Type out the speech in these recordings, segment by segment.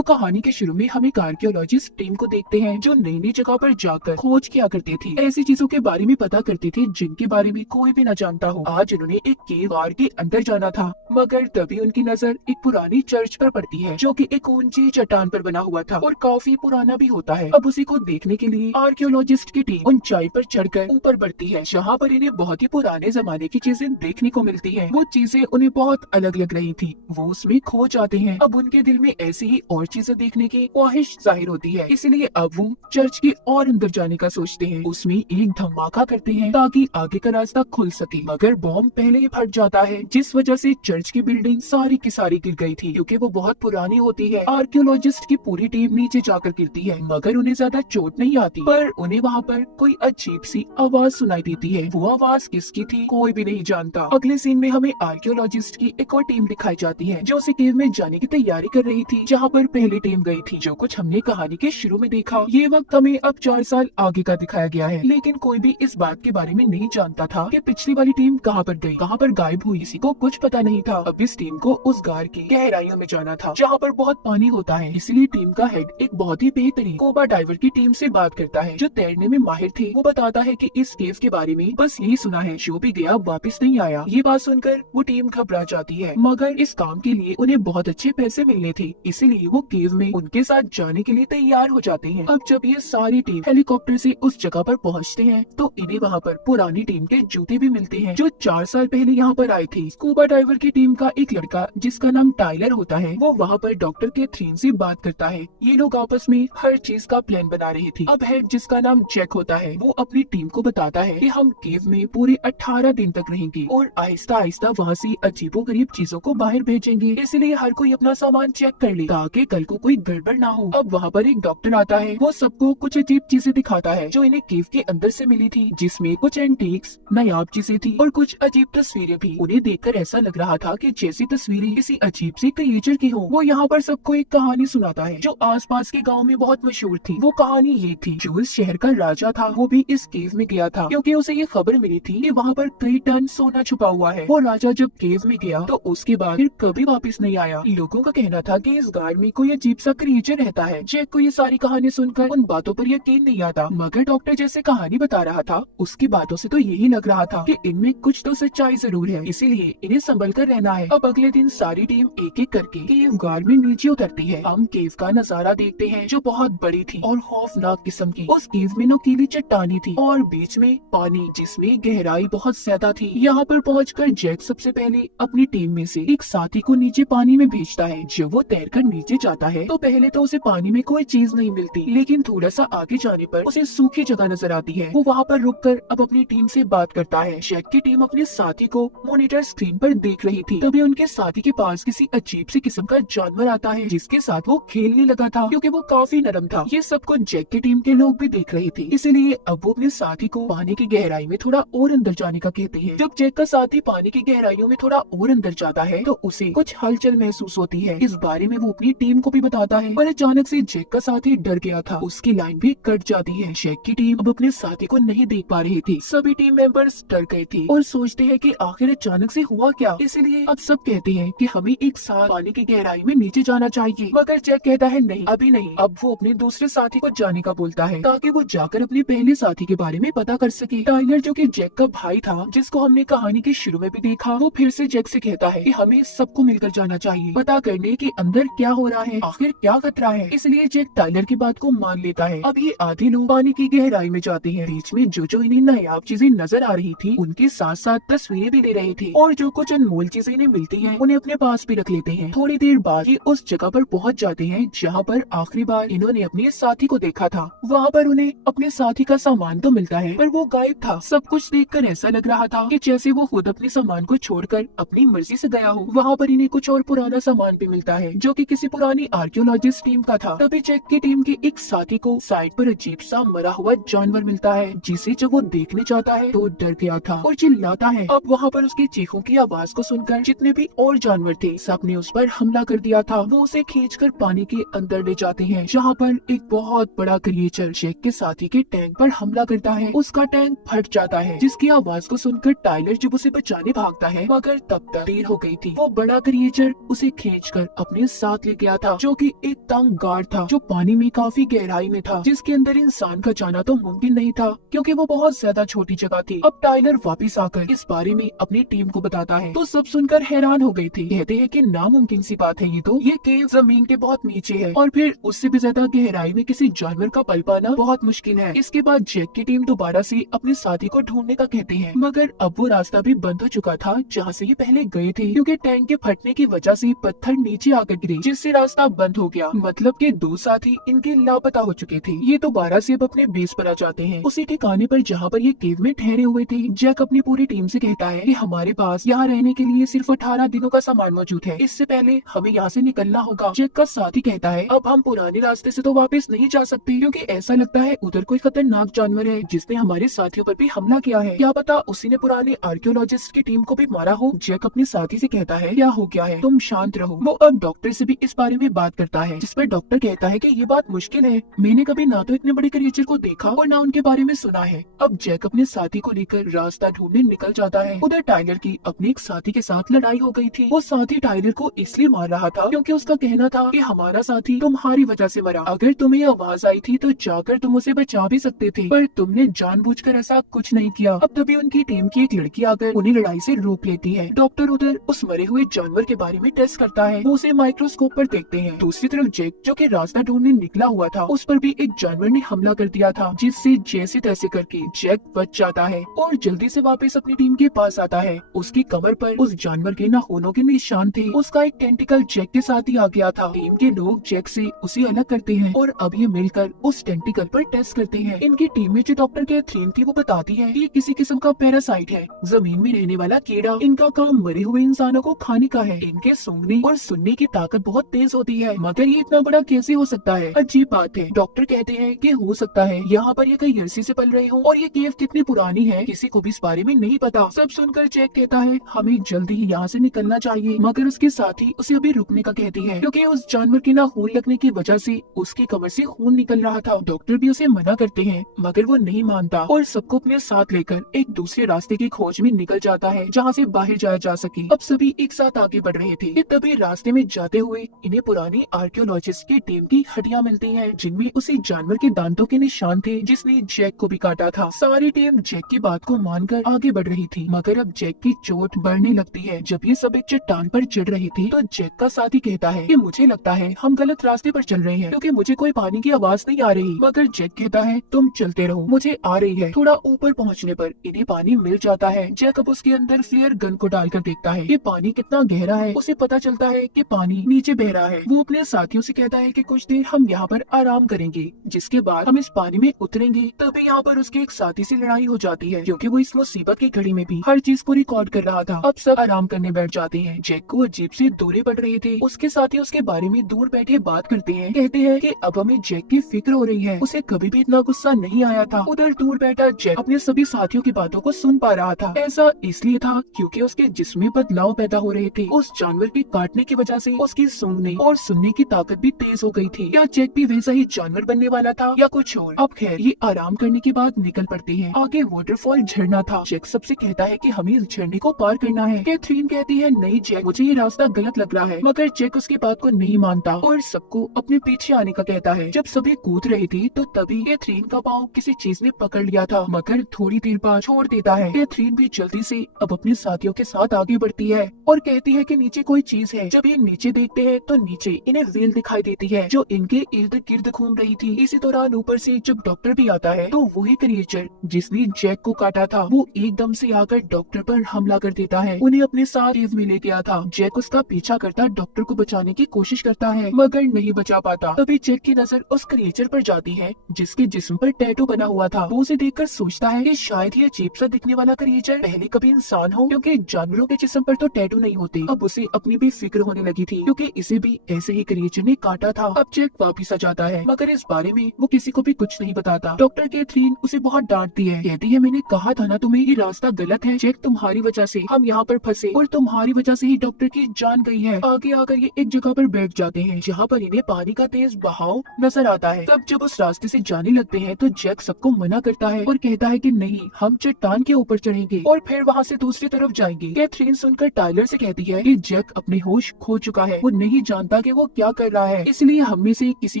तो कहानी के शुरू में हम एक आर्कियोलॉजिस्ट टीम को देखते हैं जो नई नई जगह पर जाकर खोज किया करती थी, ऐसी चीजों के बारे में पता करती थी जिनके बारे में कोई भी न जानता हो। आज उन्होंने एक केव गार्ड के अंदर जाना था, मगर तभी उनकी नजर एक पुरानी चर्च पर पड़ती है जो कि एक ऊंची चट्टान पर बना हुआ था और काफी पुराना भी होता है। अब उसी को देखने के लिए आर्कियोलॉजिस्ट की टीम ऊंचाई पर चढ़कर ऊपर बढ़ती है, जहाँ पर इन्हें बहुत ही पुराने जमाने की चीजें देखने को मिलती है। वो चीजें उन्हें बहुत अलग लग रही थी, वो उसमें खो जाते हैं। अब उनके दिल में ऐसी ही और चीजें देखने की ख्वाहिश जाहिर होती है, इसलिए अब वो चर्च के और अंदर जाने का सोचते हैं। उसमें एक धमाका करते हैं ताकि आगे का रास्ता खुल सके, मगर बॉम्ब पहले ही फट जाता है, जिस वजह से चर्च की बिल्डिंग सारी की सारी गिर गई थी क्योंकि वो बहुत पुरानी होती है। आर्कियोलॉजिस्ट की पूरी टीम नीचे जाकर गिरती है, मगर उन्हें ज्यादा चोट नहीं आती, पर उन्हें वहाँ पर कोई अजीब सी आवाज सुनाई देती है। वो आवाज किसकी थी कोई भी नहीं जानता। अगले सीन में हमें आर्कियोलॉजिस्ट की एक और टीम दिखाई जाती है जो उसी केव में जाने की तैयारी कर रही थी जहाँ पर पहली टीम गई थी। जो कुछ हमने कहानी के शुरू में देखा, ये वक्त हमें अब 4 साल आगे का दिखाया गया है, लेकिन कोई भी इस बात के बारे में नहीं जानता था कि पिछली वाली टीम कहाँ पर गई, कहाँ पर गायब हुई, किसी को कुछ पता नहीं था। अब इस टीम को उस गार की गहराइयों में जाना था जहाँ पर बहुत पानी होता है, इसलिए टीम का हेड एक बहुत ही बेहतरीन स्कूबा डाइवर की टीम से बात करता है जो तैरने में माहिर थे। वो बताता है कि इस केव के बारे में बस यही सुना है, जो भी गया वापस नहीं आया। ये बात सुनकर वो टीम घबरा जाती है, मगर इस काम के लिए उन्हें बहुत अच्छे पैसे मिलने थे, इसीलिए वो केव में उनके साथ जाने के लिए तैयार हो जाते हैं। अब जब ये सारी टीम हेलीकॉप्टर से उस जगह पर पहुंचते हैं तो इन्हें वहाँ पर पुरानी टीम के जूते भी मिलते हैं जो 4 साल पहले यहाँ पर आए थे। स्कूबा डाइवर की टीम का एक लड़का जिसका नाम टाइलर होता है, वो वहाँ पर डॉक्टर कैथरीन से बात करता है। ये लोग आपस में हर चीज का प्लान बना रहे थे। अब हेड जिसका नाम जैक होता है, वो अपनी टीम को बताता है कि हम केव में पूरे 18 दिन तक रहेंगे और आहिस्ता आहिस्ता वहाँ से अजीबोगरीब चीजों को बाहर भेजेंगे, इसलिए हर कोई अपना सामान चेक कर ले ताकि कल को कोई गड़बड़ ना हो। अब वहाँ पर एक डॉक्टर आता है, वो सबको कुछ अजीब चीजें दिखाता है जो इन्हें केव के अंदर से मिली थी, जिसमें कुछ एंटीक्स नायाब चीजें थी और कुछ अजीब तस्वीरें भी। उन्हें देखकर ऐसा लग रहा था कि जैसी तस्वीरें किसी अजीब सी क्रिएचर की हो। वो यहाँ पर सबको एक कहानी सुनाता है जो आसपास के गांव में बहुत मशहूर थी। वो कहानी ये थी, जो इस शहर का राजा था वो भी इस केव में गया था क्योंकि उसे ये खबर मिली थी कि वहाँ पर कई टन सोना छुपा हुआ है। वो राजा जब केव में गया तो उसके बाद फिर कभी वापस नहीं आया। लोगों का कहना था कि इस गार्ड में कोई अजीब सा क्रिएचर रहता है। जैक को ये सारी कहानी सुनकर उन बातों पर यकीन नहीं आता, मगर डॉक्टर जैसे कहानी बता रहा था उसकी बातों से तो यही लग रहा था कि इनमें कुछ तो सच्चाई जरूर है, इसीलिए इन्हें संभल कर रहना है। अब अगले दिन सारी टीम एक एक करके केव गार्ड में नीचे उतरती है। हम केव का नजारा देखते हैं जो बहुत बड़ी थी और खौफनाक किस्म की। उस केव में नुकीली चट्टानी थी और बीच में पानी जिसमें गहराई बहुत ज्यादा थी। यहाँ पर पहुंचकर जैक सबसे पहले अपनी टीम में से एक साथी को नीचे पानी में भेजता है। जब वो तैरकर नीचे जाता है तो पहले तो उसे पानी में कोई चीज नहीं मिलती, लेकिन थोड़ा सा आगे जाने पर उसे सूखी जगह नजर आती है। वो वहाँ पर रुककर अब अपनी टीम से बात करता है। जैक की टीम अपने साथी को मॉनिटर स्क्रीन पर देख रही थी, तभी उनके साथी के पास किसी अजीब सी किस्म का जानवर आता है जिसके साथ वो खेलने लगा था क्योंकि वो काफी नरम था। ये सब कुछ जैक की टीम के लोग भी देख रहे थे, इसीलिए अब वो अपने साथी को पानी की गहराई में थोड़ा और अंदर जाने का कहते हैं। जब जैक का साथी पानी की गहराइयों में थोड़ा और अंदर जाता है तो उसे कुछ हलचल महसूस होती है। इस बारे में वो अपनी टीम को भी बताता है, पर अचानक से जैक का साथी डर गया था, उसकी लाइन भी कट जाती है। जैक की टीम अब अपने साथी को नहीं देख पा रही थी। सभी टीम मेंबर्स डर गए थे और सोचते हैं कि आखिर अचानक से हुआ क्या। इसलिए अब सब कहते हैं कि हमें एक साथ पानी की गहराई में नीचे जाना चाहिए, मगर जैक कहता है नहीं, अभी नहीं। अब वो अपने दूसरे साथी को जाने का बोलता है ताकि वो जाकर अपने पहले साथी के बारे में पता कर सके। टाइलर जो कि जैक का भाई था, जिसको हमने कहानी के शुरू में भी देखा, वो फिर से जैक से कहता है कि हमें सबको मिलकर जाना चाहिए, पता करने के अंदर क्या हो रहा है, आखिर क्या खतरा है। इसलिए जैक टाइलर की बात को मान लेता है। अब ये आधे लोग पानी की गहराई में जाते हैं। बीच में जो इन्हें नायाब चीजें नजर आ रही थी, उनके साथ साथ तस्वीरें भी ले रहे थे और जो कुछ अनमोल चीजें इन्हें मिलती हैं, उन्हें अपने पास भी रख लेते हैं। थोड़ी देर बाद ये उस जगह पर पहुंच जाते हैं जहाँ पर आखिरी बार इन्होंने अपने साथी को देखा था। वहाँ पर उन्हें अपने साथी का सामान तो मिलता है, पर वो गायब था। सब कुछ देखकर ऐसा लग रहा था कि जैसे वो खुद अपने सामान को छोड़कर अपनी मर्जी से गया हो। वहाँ पर इन्हें कुछ और पुराना सामान भी मिलता है जो कि किसी पुरानी आर्कियोलॉजिस्ट टीम का था। तभी जैक की टीम के एक साथी को साइड पर अजीब सा मरा हुआ जानवर मिलता है, जिसे जब वो देखने जाता है तो डर गया था और चिल्लाता है। अब वहाँ पर उसकी चीखों की आवाज को सुनकर जितने भी और जानवर थे, सबने उस पर हमला कर दिया था। वो उसे खींचकर पानी के अंदर ले जाते हैं, जहाँ पर एक बहुत बड़ा क्रिएचर जैक के साथी के टैंक पर हमला करता है। उसका टैंक फट जाता है, जिसकी आवाज को सुनकर टाइलर जब उसे बचाने भागता है, मगर तब तक देर हो गई थी। वो बड़ा क्रिएचर उसे खींचकर अपने साथ ले गया था था, जो कि एक तंग गार्ड था जो पानी में काफी गहराई में था, जिसके अंदर इंसान का जाना तो मुमकिन नहीं था क्योंकि वो बहुत ज्यादा छोटी जगह थी। अब टाइलर वापस आकर इस बारे में अपनी टीम को बताता है तो सब सुनकर हैरान हो गए थे। कहते हैं कि नामुमकिन सी बात है ये केव जमीन के बहुत नीचे है और फिर उससे भी ज्यादा गहराई में किसी जानवर का पल पाना बहुत मुश्किल है। इसके बाद जैक की टीम दोबारा से अपने साथी को ढूंढने का कहते हैं, मगर अब वो रास्ता भी बंद हो चुका था जहाँ से ये पहले गए थे, क्योंकि टैंक के फटने की वजह से पत्थर नीचे आकर गिरे, जिससे रास्ता बंद हो गया। मतलब कि दो साथी इनके लापता हो चुके थे। ये दोबारा से अब अपने बेस पर आ जाते हैं, उसी ठिकाने पर जहाँ पर ये केव में ठहरे हुए थे। जैक अपनी पूरी टीम से कहता है कि हमारे पास यहाँ रहने के लिए सिर्फ 18 दिनों का सामान मौजूद है, इससे पहले हमें यहाँ से निकलना होगा। जैक का साथी कहता है अब हम पुराने रास्ते से तो वापस नहीं जा सकते, क्योंकि ऐसा लगता है उधर कोई खतरनाक जानवर है जिसने हमारे साथियों पर भी हमला किया है। क्या पता उसी ने पुराने आर्कियोलॉजिस्ट की टीम को भी मारा हो। जैक अपने साथी से कहता है क्या हो गया है, तुम शांत रहो। वो अब डॉक्टर से भी इस बारे में बात करता है, जिस पर डॉक्टर कहता है कि ये बात मुश्किल है, मैंने कभी ना तो इतने बड़े क्रिएचर को देखा और ना उनके बारे में सुना है। अब जैक अपने साथी को लेकर रास्ता ढूंढने निकल जाता है। उधर टाइलर की अपने एक साथी के साथ लड़ाई हो गई थी। वो साथी टाइलर को इसलिए मार रहा था क्योंकि उसका कहना था कि हमारा साथी तुम्हारी वजह से मरा, अगर तुम्हें आवाज आई थी तो जाकर तुम उसे बचा भी सकते थे, पर तुमने जानबूझकर ऐसा कुछ नहीं किया। अब तभी उनकी टीम की एक लड़की आकर उन्हें लड़ाई से रोक लेती है। डॉक्टर उधर उस मरे हुए जानवर के बारे में टेस्ट करता है, वो उसे माइक्रोस्कोप पर देखते हैं। दूसरी तरफ जैक जो कि रास्ता ढूंढने निकला हुआ था, उस पर भी एक जानवर ने हमला कर दिया था, जिससे जैसे तैसे करके जैक बच जाता है और जल्दी से वापस अपनी टीम के पास आता है। उसकी कमर पर उस जानवर के नाखूनों के निशान थे। उसका एक टेंटिकल जैक के साथ ही आ गया था। टीम के लोग जैक से उसे अलग करते हैं और अब ये मिलकर उस टेंटिकल पर टेस्ट करते हैं। इनकी टीम में जो डॉक्टर कैथरीन थी वो बताती है कि ये किसी किस्म का पैरासाइट है, जमीन में रहने वाला कीड़ा। इनका काम मरे हुए इंसानों को खाने का है। इनके सूंघने और सुनने की ताकत बहुत तेज होती है, मगर ये इतना बड़ा कैसे हो सकता है, अजीब बात है। डॉक्टर कहते हैं कि हो सकता है यहाँ पर ये कई अरसे से पल रहे हो और ये केव कितनी पुरानी है किसी को भी इस बारे में नहीं पता। सब सुनकर जैक कहता है हमें जल्दी ही यहाँ से निकलना चाहिए, मगर उसके साथी उसे अभी रुकने का कहती है क्योंकि उस जानवर के नाखून लगने की वजह से उसकी कमर से खून निकल रहा था। डॉक्टर भी उसे मना करते हैं, मगर वो नहीं मानता और सबको अपने साथ लेकर एक दूसरे रास्ते की खोज में निकल जाता है जहाँ से बाहर जाया जा सके। अब सभी एक साथ आगे बढ़ रहे थे कि तभी रास्ते में जाते हुए इन्हें पुरानी आर्कियोलॉजिस्ट की टीम की हड्डियां मिलती हैं, जिनमें उसी जानवर के दांतों के निशान थे जिसने जैक को भी काटा था। सारी टीम जैक की बात को मानकर आगे बढ़ रही थी, मगर अब जैक की चोट बढ़ने लगती है। जब ये सब एक चट्टान पर चढ़ रही थी तो जैक का साथी कहता है कि मुझे लगता है हम गलत रास्ते पर चल रहे हैं क्योंकि मुझे कोई पानी की आवाज नहीं आ रही, मगर जैक कहता है तुम चलते रहो, मुझे आ रही है। थोड़ा ऊपर पहुँचने पर इन्हें पानी मिल जाता है। जैक अब उसके अंदर फ्लेयर गन को डालकर देखता है कि पानी कितना गहरा है। उसे पता चलता है कि पानी नीचे बह रहा है। वो अपने साथियों से कहता है कि कुछ देर हम यहाँ पर आराम करेंगे, जिसके बाद हम इस पानी में उतरेंगे। तभी यहाँ पर उसके एक साथी से लड़ाई हो जाती है क्योंकि वो इस मुसीबत की घड़ी में भी हर चीज को रिकॉर्ड कर रहा था। अब सब आराम करने बैठ जाते हैं। जैक को अजीब से दौरे पड़ रहे थे। उसके साथी उसके बारे में दूर बैठे बात करते हैं, कहते हैं कि अब हमें जैक की फिक्र हो रही है, उसे कभी भी इतना गुस्सा नहीं आया था। उधर दूर बैठा जैक अपने सभी साथियों की बातों को सुन पा रहा था। ऐसा इसलिए था क्योंकि उसके जिस्म में बदलाव पैदा हो रहे थे। उस जानवर के काटने की वजह से उसकी सूंघने और सुनने की ताकत भी तेज हो गई थी। क्या जैक भी वैसा ही जानवर बनने वाला था या कुछ और? अब खैर ये आराम करने के बाद निकल पड़ते हैं। आगे वाटरफॉल झरना था। जैक सबसे कहता है कि हमें इस झरने को पार करना है। कैथरीन कहती है नहीं जैक, मुझे ये रास्ता गलत लग रहा है, मगर जैक उसकी बात को नहीं मानता और सबको अपने पीछे आने का कहता है। जब सभी कूद रहे थे तो तभी कैथरीन का पाँव किसी चीज ने पकड़ लिया था, मगर थोड़ी देर बाद छोड़ देता है। कैथरीन भी जल्दी से अब अपने साथियों के साथ आगे बढ़ती है और कहती है कि नीचे कोई चीज है। जब ये नीचे देखते हैं तो नीचे इन्हें व्हेल दिखाई देती है जो इनके इर्द गिर्द घूम रही थी। इसी दौरान ऊपर से जब डॉक्टर भी आता है तो वही क्रिएचर जिसने जैक को काटा था वो एकदम से आकर डॉक्टर पर हमला कर देता है। उन्हें अपने साथ केव में ले गया था। जैक उसका पीछा करता डॉक्टर को बचाने की कोशिश करता है, मगर नहीं बचा पाता। तभी जैक की नजर उस क्रिएचर पर जाती है जिसके जिस्म पर टैटू बना हुआ था। वो उसे देखकर सोचता है कि शायद ये अजीब सा दिखने वाला क्रिएचर पहले कभी इंसान हो, क्योंकि जानवरों के जिस्म पर तो टैटू नहीं होते। अब उसे अपनी भी फिक्र होने लगी थी क्योंकि इसे भी ऐसे ही क्रिएचर ने काटा था। अब जैक वापिस आ जाता है, मगर इस बारे में वो किसी को भी कुछ नहीं बताता। डॉक्टर कैथरीन उसे बहुत डांटती है, कहती है मैंने कहा था ना तुम्हें ये रास्ता गलत है। जैक तुम्हारी वजह से हम यहाँ पर फंसे और तुम्हारी वजह से ही डॉक्टर की जान गई है। आगे आकर ये एक जगह पर बैठ जाते हैं जहाँ पर इन्हें पानी का तेज बहाव नजर आता है। तब जब उस रास्ते से जाने लगते हैं तो जैक सबको मना करता है और कहता है कि नहीं, हम चट्टान के ऊपर चढ़ेंगे और फिर वहाँ से दूसरी तरफ जाएंगे। कैथरीन सुनकर टाइलर से कहती है कि जैक अपने होश खो चुका है, वो नहीं जानता जानता कि वो क्या कर रहा है, इसलिए हम में से किसी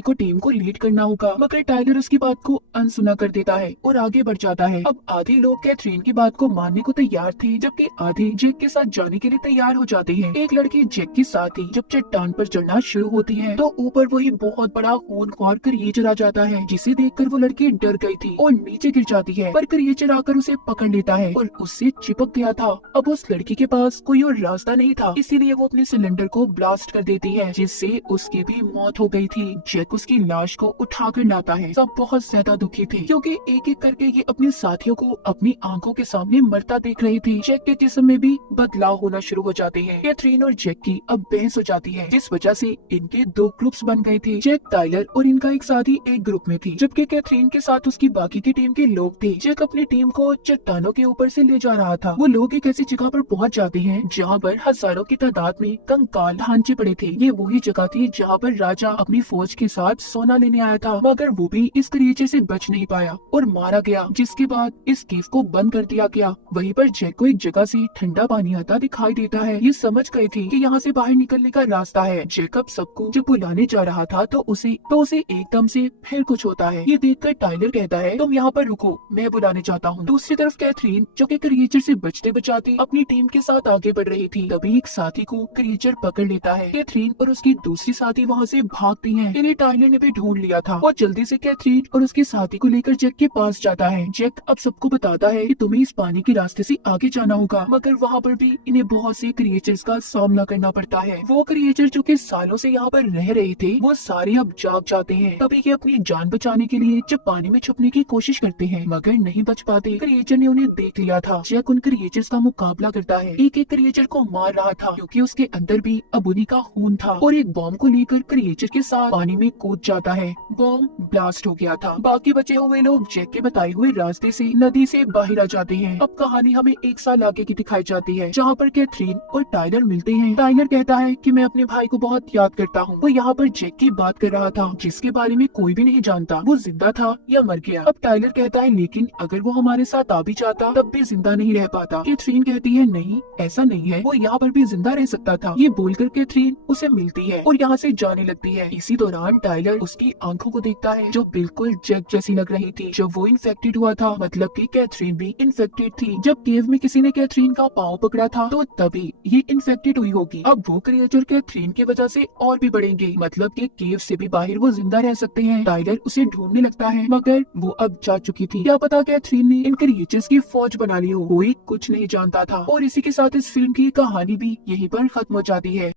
को टीम को लीड करना होगा। मगर टाइलर उसकी बात को अनसुना कर देता है और आगे बढ़ जाता है। अब आधे लोग कैथरीन की बात को मानने को तैयार थे, जबकि आधे जैक के साथ जाने के लिए तैयार हो जाते हैं। एक लड़की जैक के साथ ही जब चट्टान पर चढ़ना शुरू होती है तो ऊपर वही बहुत बड़ा खूंखार क्रिएचर आ जाता है, जिसे देखकर वो लड़की डर गई थी और नीचे गिर जाती है। पर क्रिएचर आकर उसे पकड़ लेता है और उससे चिपक गया था। अब उस लड़की के पास कोई और रास्ता नहीं था, इसीलिए वो अपने सिलेंडर को ब्लास्ट कर देती है, जिससे उसकी भी मौत हो गई थी। जैक उसकी लाश को उठाकर लाता है। सब बहुत ज्यादा दुखी थे, क्योंकि एक एक करके ये अपने साथियों को अपनी आंखों के सामने मरता देख रहे थे। जैक के जिस्म में भी बदलाव होना शुरू हो जाते हैं। कैथरीन और जैक की अब बहस हो जाती है, जिस वजह से इनके दो ग्रुप्स बन गए थे। जैक, टाइलर और इनका एक साथी एक ग्रुप में थी, जबकि कैथरीन के साथ उसकी बाकी की टीम के लोग थे। जैक अपनी टीम को चट्टानों के ऊपर से ले जा रहा था। वो लोग एक ऐसी जगह पर पहुंच जाते हैं जहाँ पर हजारों की तादाद में कंकाल ढांचे पड़े थे। ये वही जगह थी जहाँ पर राजा अपनी फौज के साथ सोना लेने आया था, मगर वो भी इस क्रिएचर से बच नहीं पाया और मारा गया, जिसके बाद इस केव को बंद कर दिया गया। वहीं पर जैक को एक जगह से ठंडा पानी आता दिखाई देता है। ये समझ गए थे कि यहाँ से बाहर निकलने का रास्ता है। जैकब सबको जब बुलाने जा रहा था तो उसे एकदम से फिर कुछ होता है। ये देखकर टाइलर कहता है, तुम यहाँ पर रुको, मैं बुलाने जाता हूँ। दूसरी तरफ कैथरीन, जो कि क्रिएचर से बचते बचाते अपनी टीम के साथ आगे बढ़ रही थी, तभी एक साथी को क्रिएचर पकड़ लेता है। कैथरीन और उसकी दूसरी साथी वहाँ से भागती हैं। इन्हें टाइलर ने भी ढूंढ लिया था और जल्दी से कैथरीन और उसके साथी को लेकर जैक के पास जाता है। जैक अब सबको बताता है कि तुम्हें इस पानी के रास्ते से आगे जाना होगा, मगर वहाँ पर भी इन्हें बहुत से क्रिएचर्स का सामना करना पड़ता है। वो क्रिएचर जो कि सालों से यहाँ पर रह रहे थे, वो सारे अब जाग जाते हैं। तभी ये अपनी जान बचाने के लिए जब पानी में छुपने की कोशिश करते हैं, मगर नहीं बच पाते। क्रिएचर ने उन्हें देख लिया था। जैक उन क्रिएचर्स का मुकाबला करता है, एक एक क्रिएचर को मार रहा था, क्योंकि उसके अंदर भी अब उन्हीं का खून था, और एक बॉम्ब को लेकर क्रिएचर के साथ पानी में कूद जाता है। बॉम्ब ब्लास्ट हो गया था। बाकी बचे हुए लोग जैक के बताए हुए रास्ते से नदी से बाहर आ जाते हैं। अब कहानी हमें एक साल आगे की दिखाई जाती है, जहाँ पर कैथरीन और टाइलर मिलते हैं। टाइलर कहता है कि मैं अपने भाई को बहुत याद करता हूँ। वो यहाँ पर जैक की बात कर रहा था, जिसके बारे में कोई भी नहीं जानता वो जिंदा था या मर गया। अब टाइलर कहता है, लेकिन अगर वो हमारे साथ आ भी जाता तब भी जिंदा नहीं रह पाता। कैथरीन कहती है, नहीं ऐसा नहीं है, वो यहाँ पर भी जिंदा रह सकता था। ये बोलकर कैथरीन उसे मिलती है और यहाँ से जाने लगती है। इसी दौरान टाइलर उसकी आंखों को देखता है, जो बिल्कुल जैक जैसी लग रही थी। जब वो इन्फेक्टेड हुआ था, मतलब कि कैथरीन भी इन्फेक्टेड थी। जब केव में किसी ने कैथरीन का पाँव पकड़ा था, तो तभी ये इन्फेक्टेड हुई होगी। अब वो क्रिएचर कैथरीन की वजह से और भी बढ़ेंगे, मतलब कि केव से भी बाहर वो जिंदा रह सकते हैं। टाइलर उसे ढूंढने लगता है, मगर वो अब जा चुकी थी। क्या पता कैथरीन ने इन क्रिएचर्स की फौज बना ली हो, कोई कुछ नहीं जानता था। और इसी के साथ इस फिल्म की कहानी भी यहीं पर खत्म हो जाती है।